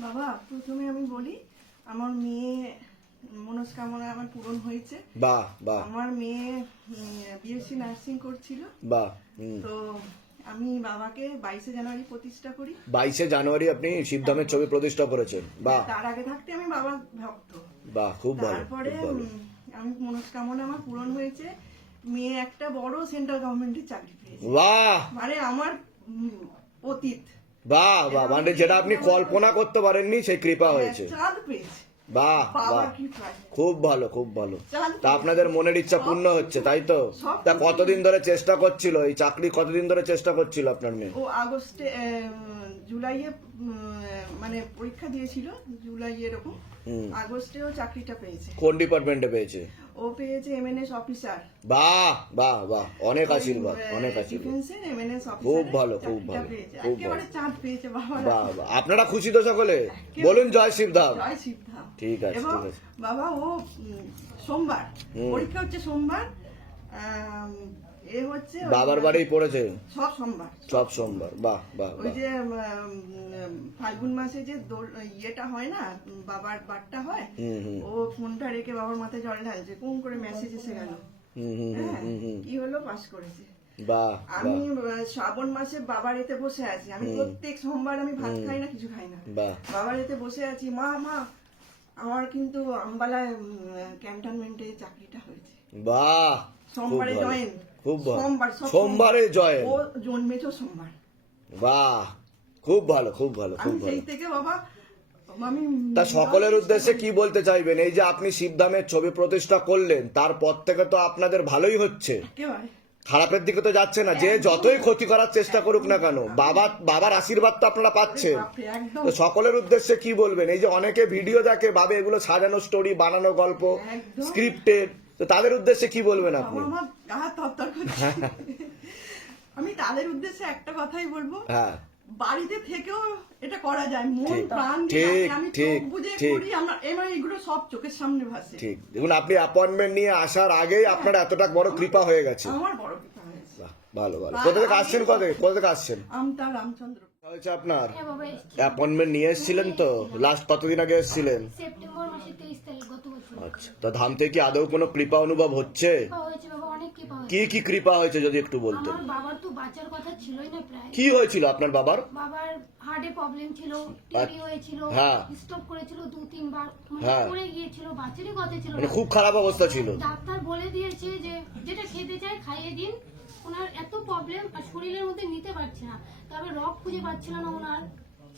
বাবা প্রথমে আমি বলি আমার মেয়ে মনস্কামনা আমার পূরণ হয়েছে। বাহ বাহ। আমার মেয়ে বিএসসি নার্সিং করছিল। বাহ। তো আমি বাবাকে 22শে জানুয়ারি প্রতিষ্ঠা করি। 22শে জানুয়ারি আপনি শিবধামের ছবি প্রতিষ্ঠা করেছেন। বাহ। তার আগে থাকতে আমি বাবার ভক্ত। বাহ, খুব ভালো। তারপরে আমি মনস্কামনা আমার পূরণ হয়েছে। মেয়ে একটা বড় সেন্ট্রাল গভর্নমেন্টের চাকরি পেয়েছে। বাহ, মানে আমার অতীত। বাহ বাহ, মানে যেটা আপনি কল্পনা করতে পারেননি সেই কৃপা হয়েছে। চাঁদ পেয়েছে। বাহ বাহ, বাবার কৃপায়। খুব ভালো খুব ভালো। চাঁদ তা আপনাদের মনের ইচ্ছা পূর্ণ হচ্ছে তাই তো? তা কতদিন ধরে চেষ্টা করছিল এই চাকরি, কতদিন ধরে চেষ্টা করছিল আপনার মেয়ে? ও আগস্টে জুলাইয়ে মানে পরীক্ষা দিয়েছিল, জুলাই এরকম। আগস্টে ও চাকরিটা পেয়েছে। কোন ডিপার্টমেন্টে পেয়েছে? ও পেয়েছে এমএনএস অফিসার। বাহ বাহ বাহ, অনেক আশীর্বাদ অনেক আশীর্বাদ। ডিফেন্সের এমএনএস অফিসার। খুব ভালো খুব ভালো খুব ভালো। একেবারে চাঁদ পেয়েছে বাবা। বাহ বাহ, আপনারা খুশি তো সকলে? বলুন জয় শিবধাম। জয় শিবধাম। ঠিক আছে এবং ঠিক আছে। বাবা ও সোমবার পরীক্ষা হচ্ছে, সোমবার এ হচ্ছে বাবার বাড়ি পড়েছে সব সোমবার। সব সোমবার। বাহ বাহ ওই বাহ। যে ফাল্গুন মাসে যে ইয়েটা হয় না, বাবার বারটা হয়, ও ফোনটা রেখে বাবার মাথায় জল ঢালছে, কোন করে মেসেজ এসে গেল, কি হলো, পাস করেছে। বাহ আমি শ্রাবণ মাসে বাবার এতে বসে আছি, আমি প্রত্যেক সোমবার আমি ভাত খাই না, কিছু খাই না, বাহ। বাবার এতে বসে আছি, মা মা আমার কিন্তু আম্বালায় ক্যান্টনমেন্টে চাকরিটা হয়েছে। বাহ, সোমবারে জয়েন। খুব ভালো। সোমবার সোমবারে জয়েন। ও জন্মেছো সোমবার। বাহ, খুব ভালো খুব ভালো খুব আমি ভালো। সেই থেকে বাবা আমি তা সকলের উদ্দেশ্যে কি বলতে চাইবেন? এই যে আপনি শিবধামের ছবি প্রতিষ্ঠা করলেন, তারপর থেকে তো আপনাদের ভালোই হচ্ছে, একেবারে খারাপের দিকে তো যাচ্ছে না। যে যতই ক্ষতি করার চেষ্টা করুক না কেন, বাবার আশীর্বাদ তো আপনারা পাচ্ছেন। বাপরে, একদম তো সকলের উদ্দেশ্যে কি বলবেন? এই যে অনেকে ভিডিও দেখে ভাবে এগুলো সাজানো স্টোরি, বানানো গল্প, একদম। স্ক্রিপ্টেড, তো তাদের উদ্দেশ্যে কি বলবেন আপনি? বাবা, আমার গা থরথর করছে। আমি তাদের উদ্দেশ্যে একটা কথাই বলবো, হ্যাঁ, বাড়িতে থেকেও এটা করা যায়, মন ঠিক, প্রাণ দিয়ে ঠিক, আমি ঠিক, চোখ বুঝে ঠিক। করি, আমরা এগুলো সব চোখের সামনে ভাসে। ঠিক। দেখুন, আপনি অ্যাপয়েন্টমেন্ট নিয়ে আসার আগেই আপনার এতটা বড় কৃপা হয়ে গেছে। আমার বড় কৃপা হয়েছে। বাহ, ভালো ভালো। কোথা থেকে আসছেন? কোথা থেকে আসছেন? আমতা রামচন্দ্র। হয়েছে আপনার হ্যাঁ বাবা, এসেছি। অ্যাপয়েন্টমেন্ট নিয়ে এসেছিলেন তো? লাস্ট কতদিন আগে এসেছিলেন? সেপ্টেম্বর মাসের 23 তারিখ গত বছর। আচ্ছা, তো ধাম থেকে কি আদৌ কোনো কৃপা অনুভব হচ্ছে? কৃপা হয়েছে বাবা, অনেক কৃপা হয়েছে। কি কি কৃপা হয়েছে যদি একটু বলতেন? আমার বাবার তো বাঁচার কথা ছিলই না প্রায়। কি হয়েছিল আপনার বাবার? বাবার হার্টে প্রবলেম ছিল, টিবি হয়েছিল, হ্যাঁ। স্ট্রোক করেছিল 2-3 বার, হ্যাঁ। পড়ে গিয়েছিল, বাঁচারই কথা ছিল মানে না। খুব খারাপ অবস্থা ছিল। ডাক্তার বলে দিয়েছে যে যেটা খেতে চায় খাইয়ে দিন, ওনার এত প্রবলেম আর শরীরের মধ্যে নিতে পারছে না, তবে রক খুঁজে পাচ্ছিল না ওনার।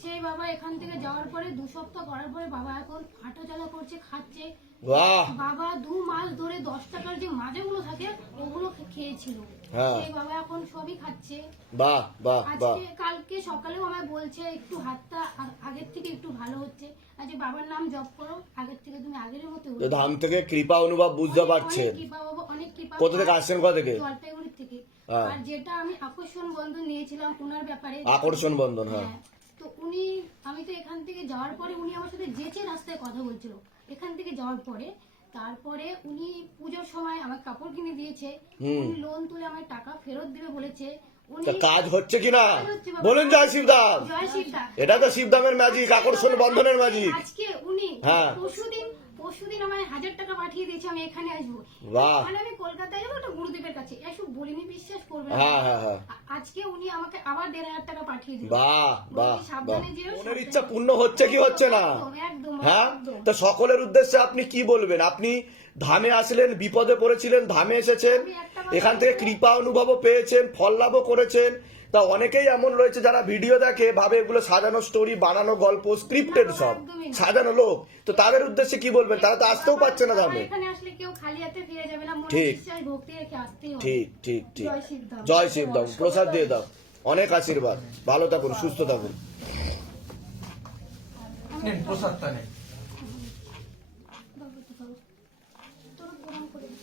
সেই বাবা এখান থেকে যাওয়ার পরে 2 সপ্তাহ করার পরে বাবা এখন হাঁটা চলা করছে, খাচ্ছে। বাহ। বাবা 2 মাস ধরে 10 টাকার যে মাজাগুলো থাকে ওগুলো খেয়েছিল, হ্যাঁ। সেই বাবা এখন সবই খাচ্ছে। বাহ বাহ বাহ। আজকে কালকে সকালেও আমায় বলছে একটু হাতটা আগের থেকে একটু ভালো হচ্ছে, আজকে বাবার নাম জপ করো, আগের থেকে তুমি আগের মতো তো ধাম থেকে কৃপা অনুভব বুঝতে পারছেন। অনেক কৃপা বাবা, অনেক কৃপা। কোথা থেকে আসছেন? কোথা থেকে? জলপাইগুড়ি থেকে। হ্যাঁ। আর যেটা আমি আকর্ষণ বন্ধন নিয়েছিলাম ওনার ব্যাপারে, আকর্ষণ বন্ধন, হ্যাঁ। হ্যাঁ, তো আমি তো এখান থেকে যাওয়ার পরে উনি আমার সাথে যেচে রাস্তায় কথা বলছিল, এখান থেকে যাওয়ার পরে তারপরে উনি পুজোর সময় আমার কাপড় কিনে দিয়েছে, উনি লোন তুলে আমার টাকা ফেরত দেবে বলেছে। উনি তা কাজ হচ্ছে কিনা কাজ হচ্ছে বাবা। বলুন জয় শিবধাম। জয় শিবধাম। এটা তো শিবধামের ম্যাজিক, আকর্ষণ বন্ধনের ম্যাজিক। আজকে উনি হ্যাঁ। পরশুদিন আমায় 1000 টাকা পাঠিয়ে দিয়েছে, আমি এখানে আসবো। বাহ। মানে আমি কলকাতায় যাবো একটা গুরুদেবের কাছে, এসব বলিনি, বিশ্বাস করবে না। হ্যাঁ হ্যাঁ হ্যাঁ। আজকে উনি আমাকে আবার 1500 টাকা পাঠিয়ে দিল। বাহ বাহ বাহ। সাবধানে যেও, মনের ইচ্ছা পূর্ণ হচ্ছে কি হচ্ছে না? একদম, একদম, হ্যাঁ। একদম। তো সকলের উদ্দেশ্যে আপনি কি বলবেন? আপনি ধামে আসলেন, বিপদে পড়েছিলেন, ধামে এসেছেন, আমি একটা কথা এখান থেকে কৃপা অনুভবও পেয়েছেন, ফল লাভও করেছেন। তা অনেকেই এমন রয়েছে যারা ভিডিও দেখে ভাবে এগুলো সাজানো স্টোরি, বানানো গল্প, স্ক্রিপ্টেড সব একদমই না। সাজানো লোক। তো তাদের উদ্দেশ্যে কি বলবেন? তারা তো আসতেও পারছে না ধামে। এখানে আসলে কেউ খালি হাতে ফিরে যাবে না, মনে ঠিক। বিশ্বাস ভক্তি রেখে আসতেই হবে। ঠিক ঠিক ঠিক। জয় শিবধাম। জয় শিবধাম। প্রসাদ দিয়ে দাও, অনেক আশীর্বাদ। ভালো থাকুন, সুস্থ থাকুন। প্রসাদটা নেই। তোরা প্রণাম করে দিস।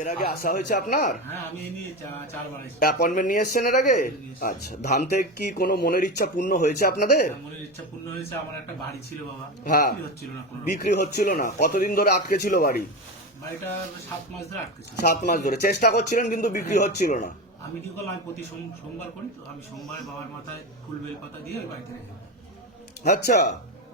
এর আগে আসা হয়েছে আপনার? হ্যাঁ, আমি এই নিয়ে 4 বার এসেছি। অ্যাপয়েন্টমেন্ট নিয়ে এসেছেন এর আগে? আচ্ছা, ধাম থেকে কি কোনো মনের ইচ্ছা পূর্ণ হয়েছে আপনাদের? মনের ইচ্ছা পূর্ণ হয়েছে। আমার একটা বাড়ি ছিল বাবা, হ্যাঁ। বিক্রি হচ্ছিল না কোনো রকম। বিক্রি হচ্ছিল না? কতদিন ধরে আটকে ছিল বাড়ি? বাড়িটা 7 মাস ধরে আটকে ছিল। 7 মাস ধরে চেষ্টা করছিলেন কিন্তু বিক্রি হচ্ছিল না। আমি কি করলাম, আমি প্রতি সোমবার করি, তো আমি সোমবারে বাবার মাথায় ফুল বেল পাতা দিয়ে ওই বাড়িতে রেখে দিই। আচ্ছা,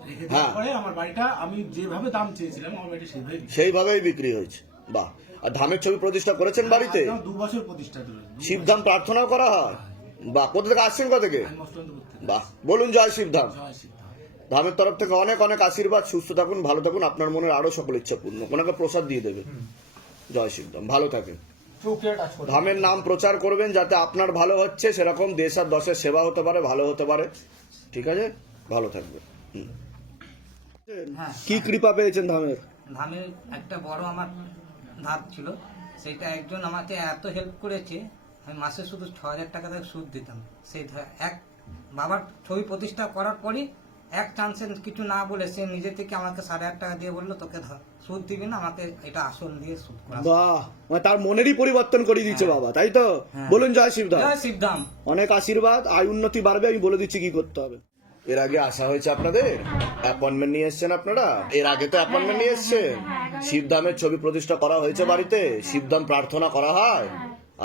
রেখে হ্যাঁ। দেওয়ার পরে আমার বাড়িটা আমি যেভাবে দাম চেয়েছিলাম আমার বাড়িটা সেইভাবে বিক্রি। সেইভাবেই বিক্রি হয়েছে। বাহ। আর ধামের ছবি প্রতিষ্ঠা করেছেন বাড়িতে? আজকে আমার 2 বছর প্রতিষ্ঠা ধরে। শিবধাম প্রার্থনা করা হয়? বাহ। কোথা থেকে আসছেন, কোথা থেকে? আমি মস্তন্দপুর থেকে। বাহ, বলুন জয় শিবধাম। জয় শিবধাম। ধামের তরফ থেকে অনেক অনেক আশীর্বাদ, সুস্থ থাকুন, ভালো থাকুন, আপনার মনের আরো সকল ইচ্ছা পূর্ণ। ওনাকে প্রসাদ দিয়ে দেবেন। জয় শিবধাম, ভালো থাকেন। ধামের নাম প্রচার করবেন, যাতে আপনার ভালো হচ্ছে সেরকম দেশ আর দশের সেবা হতে পারে, ভালো হতে পারে। ঠিক আছে, ভালো থাকবে। হ্যাঁ। কি কৃপা পেয়েছেন ধামের? ধানের একটা বড় আমার ধার ছিল, সেটা একজন আমাকে এত হেল্প করেছে, আমি মাসে শুধু 6,000 টাকা তাকে সুদ দিতাম। সেই এক বাবার ছবি প্রতিষ্ঠা করার পরই এক চান্সে কিছু না বলে সে নিজে থেকে আমাকে 8,500 টাকা দিয়ে বললো, তোকে সুদ দিবি না, আমাকে এটা আসল দিয়ে সুদ করা। বাহ, মানে তার মনেরই পরিবর্তন করে দিচ্ছে বাবা, তাই তো? হ্যাঁ। বলুন জয় শিবধাম। জয় শিবধাম। অনেক আশীর্বাদ, আয় উন্নতি বাড়বে। আমি বলে দিচ্ছি কি করতে হবে। এর আগে আসা হয়েছে আপনাদের? অ্যাপয়েন্টমেন্ট নিয়ে এসছেন আপনারা? এর আগে তো অ্যাপয়েন্টমেন্ট নিয়ে এসছেন। শিবধামের ছবি প্রতিষ্ঠা করা হয়েছে বাড়িতে? শিবধাম প্রার্থনা করা হয়?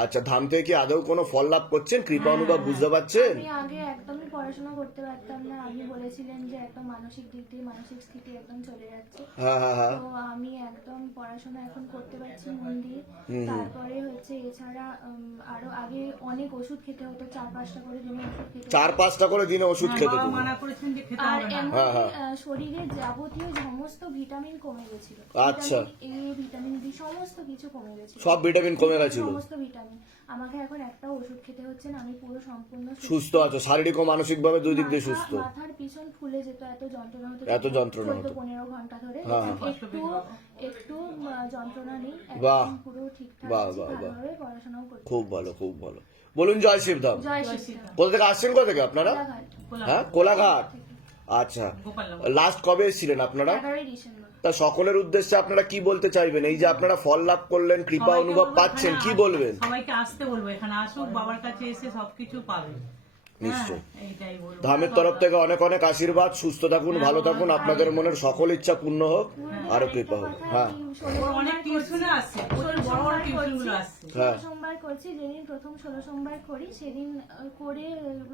আচ্ছা, ধাম থেকে কি আদৌ কোনো ফল লাভ করছেন? কৃপা অনুভব বুঝতে পারছেন? আমি আগে একদমই পড়াশোনা করতে পারতাম না। আপনি বলেছিলেন যে একদম মানসিক দিক দিয়ে মানসিক স্থিতি একদম চলে যাচ্ছে। হ্যাঁ হ্যাঁ হ্যাঁ। তো আমি একদম পড়াশোনা এখন করতে পারছি মন দিয়ে। তারপরে হচ্ছে এছাড়া আরো আগে অনেক ওষুধ খেতে হতো, 4-5টা করে দিনে ওষুধ খেতে হতো। 4-5টা করে দিনে ওষুধ খেতে হতো। আর এমনকি হ্যাঁ। শরীরের যাবতীয় সমস্ত ভিটামিন কমে গেছিল। আচ্ছা। ভিটামিন এ, ভিটামিন ডি সমস্ত কিছু কমে গেছিল। সব ভিটামিন কমে গেছিল? সমস্ত ভিটামিন। আমাকে এখন একটা ওষুধ খেতে হচ্ছে না, আমি পুরো সম্পূর্ণ সুস্থ আছো, শারীরিক ও মানসিক ভাবে দুই দিক দিয়ে সুস্থ? মাথার পিছন ফুলে যেত, এত যন্ত্রণা হতো, এত যন্ত্রণা হতো। 14-15 ঘন্টা ধরে। হ্যাঁ। একটু যন্ত্রণা নেই, বাহ। একদম পুরো ঠিকঠাক বাহ, আছি, বাহ, বাহ। ভালোভাবে পড়াশোনাও করছি। খুব ভালো, খুব ভালো। বলুন জয় শিবধাম। জয় শ্রীরাম। কোথা থেকে আসছেন, কোথা থেকে আপনারা? কোলাঘাট। হ্যাঁ, কোলাঘাট। আচ্ছা, লাস্ট কবে এসেছিলেন আপনারা? 11ই ডিসেম্বর। তা সকলের উদ্দেশ্যে আপনারা কি বলতে চাইবেন? এই যে আপনারা ফল লাভ করলেন, কৃপা অনুভব পাচ্ছেন, কি বলবেন? সবাইকে আসতে বলবো, এখানে আসুক, বাবার কাছে এসে সবকিছু পাবে। নিশ্চয়। এইটাই বলবো। ধামের তরফ থেকে অনেক অনেক আশীর্বাদ, সুস্থ থাকুন, ভালো থাকুন, আপনাদের মনের সকল ইচ্ছা পূর্ণ হোক, আরো কৃপা হোক। হ্যাঁ ওর অনেক টিউশনে আসছে, প্রচুর বড় বড় টিউশন গুলো আসছে। হ্যাঁ। 16 সোমবার করছি, যেদিন প্রথম 16 সোমবার করি সেদিন করে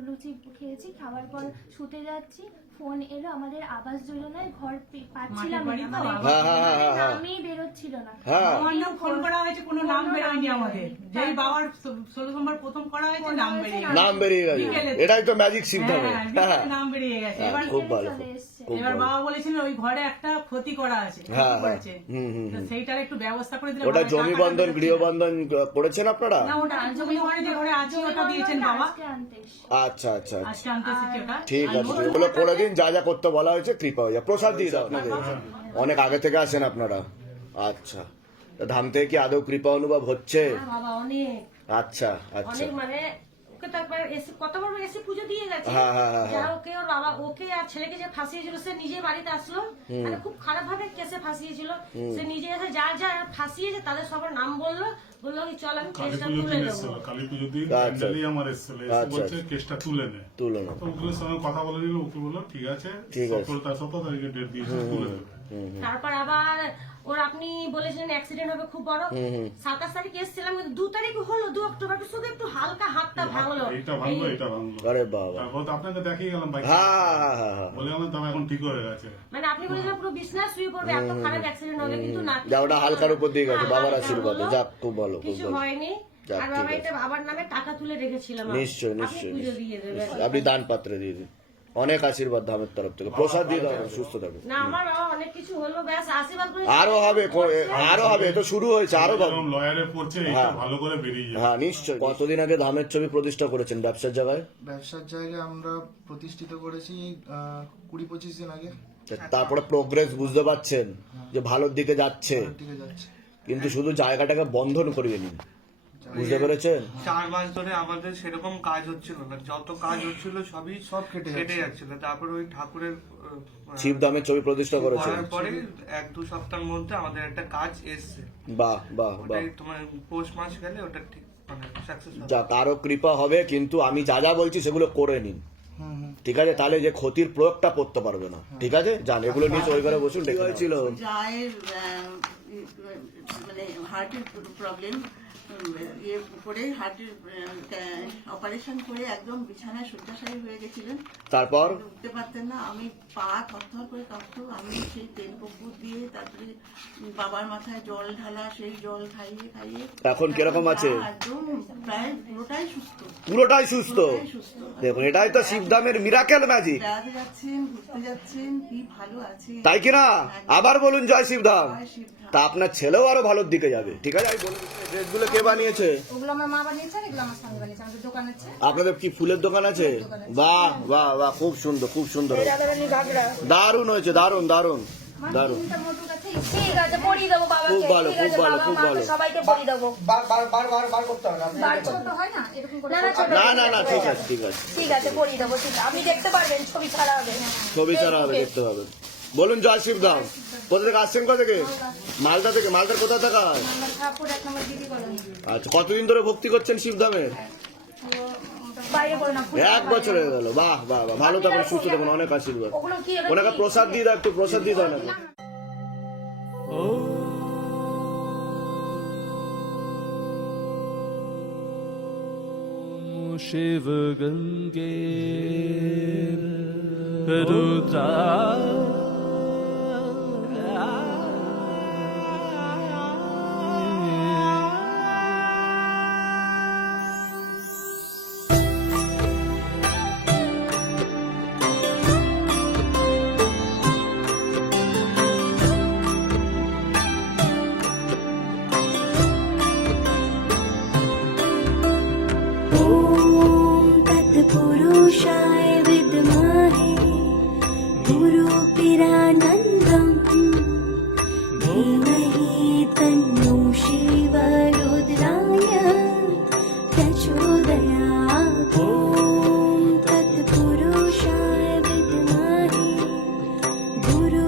লুচি খেয়েছি, খাবার পর শুতে যাচ্ছি, ফোন এলো আমাদের আবাস যোজনায় ঘর পাচ্ছিলাম মাটির না, বাড়ি তো, মানে হ্যাঁ, হ্যাঁ, হ্যাঁ, হ্যাঁ। নামই বেরোচ্ছিল না। হ্যাঁ। আমার নাম ফোন করা হয়েছে, কোনো নাম বেরোয়নি আমাদের। যেই বাবার 16 নম্বর প্রথম করা হয়েছে, নাম বেরিয়ে গেছে। নাম বেরিয়ে গেছে, বিকেলে। এটাই তো ম্যাজিক সিদ্ধান্ত। হ্যাঁ, হ্যাঁ বিকেলে নাম বেরিয়ে গেছে। এবার খুব ভালো, চলে এসছে। খুব এবার ভালো। বাবা বলেছিলেন ওই ঘরে একটা ক্ষতি করা আছে, ক্ষতি হ্যাঁ, করেছে। হুম, হুম, তো সেইটার একটু ব্যবস্থা করে দিলে ওটা বাবার জমি টাকাটা বন্ধন, বেরোচ্ছে গৃহবন্ধন করেছেন আপনারা? না, ওটা জমি ঘরে যে ঘরে আছে ওটা দিয়েছেন বাবা। আজকে আনতে এসছে। আচ্ছা আচ্ছা আচ্ছা, আজকে আনতে এসেছি ওটা। ঠিক আর আছে, ওর ওগুলো করে ঘরটাতে- দিন, যা যা করতে বলা হয়েছে, কৃপা হয়ে যায়। প্রসাদ দিয়ে দাও আপনাদের, অনেক আগে থেকে আসেন আপনারা। আচ্ছা, তা ধাম থেকে কি আদৌ কৃপা অনুভব হচ্ছে? বাবা অনেক আচ্ছা আচ্ছা। অনেক মানে ওকে তো একবার এসে কতবার এসে পুজো দিয়ে গেছে। হ্যাঁ, হ্যাঁ, হ্যাঁ, যা ওকে ওর বাবা ওকে আর ছেলেকে যে ফাঁসিয়েছিল সে নিজে বাড়িতে আসলো, মানে খুব খারাপ ভাবে কেসে ফাঁসিয়েছিল। সে নিজে এসে যা যা ফাঁসিয়েছে তাদের সবার নাম বললো কি চল আমি কালী কেসটা পুজো তুলে দিন নেবো। এসেছিল, কালী পুজো দিন আচ্ছা। প্যান্ডেলই আমার এসেছিল, এসে আচ্ছা, বলছে আচ্ছা। কেসটা তুলে নে। তুলে নাও। তো উকিলের সঙ্গে কথা বলে নিল, উকিল বললো ঠিক আছে, ঠিক আছে। 17 তারিখে ডেট দিয়েছে, তুলে দেবে। তারপর আবার ওর আপনি বলেছিলেন অ্যাক্সিডেন্ট হবে খুব বড়, 27 তারিখ এসেছিলাম, কিন্তু 2 তারিখ হলো 2 অক্টোবর শুধু একটু হালকা হাতটা ভাঙলো। এইটা ভাঙলো, এটা ভাঙলো। আরে বাবা। তারপর তো আপনাকে দেখিয়ে গেলাম বাইক, হ্যাঁ হ্যাঁ হ্যাঁ হ্যাঁ। বলে গেলাম তবে এখন ঠিক হয়ে গেছে। মানে আপনি বলেছিলেন পুরো বিছনায় শুয়ে পড়বে, এত খারাপ অ্যাক্সিডেন্ট হবে, কিন্তু না, যা, ওটা হালকার উপর দিয়ে গেছে, হ্যাঁ, বাবার হালকা আশীর্বাদে। হলো। যাক, খুব ভালো, খুব কিছু ভালো। হয়নি। যাক, আর ঠিক বাবা আছে। এটা বাবার নামে টাকা তুলে রেখেছিলাম আমি। নিশ্চয় আপনি নিশ্চয় পুজো নিশ্চয়। দিয়ে দেবেন। আপনি দান পাত্রে দিয়ে দিন। অনেক আশীর্বাদ ধামের তরফ থেকে, প্রসাদ দিয়ে দাও, সুস্থ থাকুন। না আমার বাবা অনেক কিছু হলো, ব্যাস আশীর্বাদ করে আরো হবে, আরো হবে, এ তো শুরু হয়েছে, আরো হবে। এরকম লয়ারে পড়ছে, এটা হ্যাঁ। ভালো করে বেরিয়ে যাবে। হ্যাঁ নিশ্চয়। কতদিন আগে ধামের ছবি প্রতিষ্ঠা করেছেন ব্যবসার জায়গায়? ব্যবসার জায়গায় আমরা প্রতিষ্ঠিত করেছি 20-25 দিন আগে। তারপরে প্রোগ্রেস বুঝতে পারছেন যে ভালোর দিকে যাচ্ছে, দিকে যাচ্ছে। কিন্তু শুধু জায়গাটাকে বন্ধন করিয়ে নিন, বুঝতে পেরেছেন? 4 মাস ধরে আমাদের সেরকম কাজ হচ্ছিল না, যত কাজ হচ্ছিল সবই সব কেটে কেটে যাচ্ছিল। তারপর ওই ঠাকুরের শিবধামের ছবি প্রতিষ্ঠা করেছেন? করার পরে 1-2 সপ্তাহের মধ্যে আমাদের একটা কাজ এসছে, বাহ বাহ বাহ। ওটাই তোমার পৌষ মাস গেলে ওটা ঠিক মানে সাকসেস হবে। যা, আরো কৃপা হবে, কিন্তু আমি যা যা বলছি সেগুলো করে নিন, ঠিক আছে? তাহলে যে ক্ষতির প্রয়োগটা করতে পারবে না, ঠিক আছে? যান, এগুলো নিয়ে ওই ঘরে বসুন। ঠিক হয়েছিল? জায়ের মানে হার্টের প্রবলেম, ইয়ে করে হার্টের অপারেশন করে একদম বিছানায় শয্যাশায়ী হয়ে গেছিলেন। তারপর উঠতে পারতেন না। আমি পা থরথর করে কাঁপতো। আমি সেই তেল কপুর দিয়ে তারপরে বাবার মাথায় জল ঢালা, সেই জল খাইয়ে খাইয়ে এখন কিরকম আছে? একদম প্রায় পুরোটাই সুস্থ। পুরোটাই সুস্থ। সুস্থ। দেখুন, এটাই তো শিবধামের মিরাকেল ম্যাজিক, বেড়াতে যাচ্ছেন, ঘুরতে যাচ্ছেন, কি ভালো আছে। তাই কিনা? আবার বলুন জয় শিবধাম। জয় শিবধাম। তা আপনার ছেলেও আরো ভালোর দিকে যাবে। ঠিক আছে, আমি বলে দিচ্ছি, ড্রেসগুলো কে বানিয়েছে? ওগুলো আমার মা বানিয়েছে, আর এগুলো আমার স্বামী বানিয়েছে। আমাদের দোকান আছে। আপনাদের কি ফুলের দোকান আছে? বাহ বাহ বাহ, খুব সুন্দর, খুব সুন্দর, দারুণ হয়েছে, দারুণ দারুণ দারুণ, ঠিক আছে, পরিয়ে দেবো বাবাকে। খুব ভালো, খুব ভালো, খুব ভালো। সবাইকে পরিয়ে দেবো। বার করতে হবে না। বার ছোট হয় না, এরকম করে। না না না, ঠিক আছে ঠিক আছে, ঠিক আছে, পরিয়ে দেবো। ঠিক আছে, আপনি দেখতে পারবেন, ছবি ছাড়া হবে। ছবি ছাড়া হবে, দেখতে পাবেন। বলুন জয় শিবধাম। কোথা থেকে আসছেন? কোথা থেকে? মালদা থেকে। মালদার কোথা থাকা? আমার ঠাকুর 1 নম্বর দিদি বলেন। আচ্ছা, কতদিন ধরে ভক্তি করছেন শিবধামে? বাইরে করে না, 1 বছর হয়ে গেল। বাহ বাহ বাহ, ভালো থাকুন, সুস্থ থাকুন, অনেক আশীর্বাদ। ওগুলো কি ওনাকে প্রসাদ দিয়ে দাও, একটু প্রসাদ দিয়ে দাও না। शिव गंगे रुद्रा पुरुषाय विद्महे गुरुपिरानन्दम् धीमहि तन्नो शिव रुद्राय प्रचोदयात्। ॐ तत्पुरुषाय विद्महे गुरु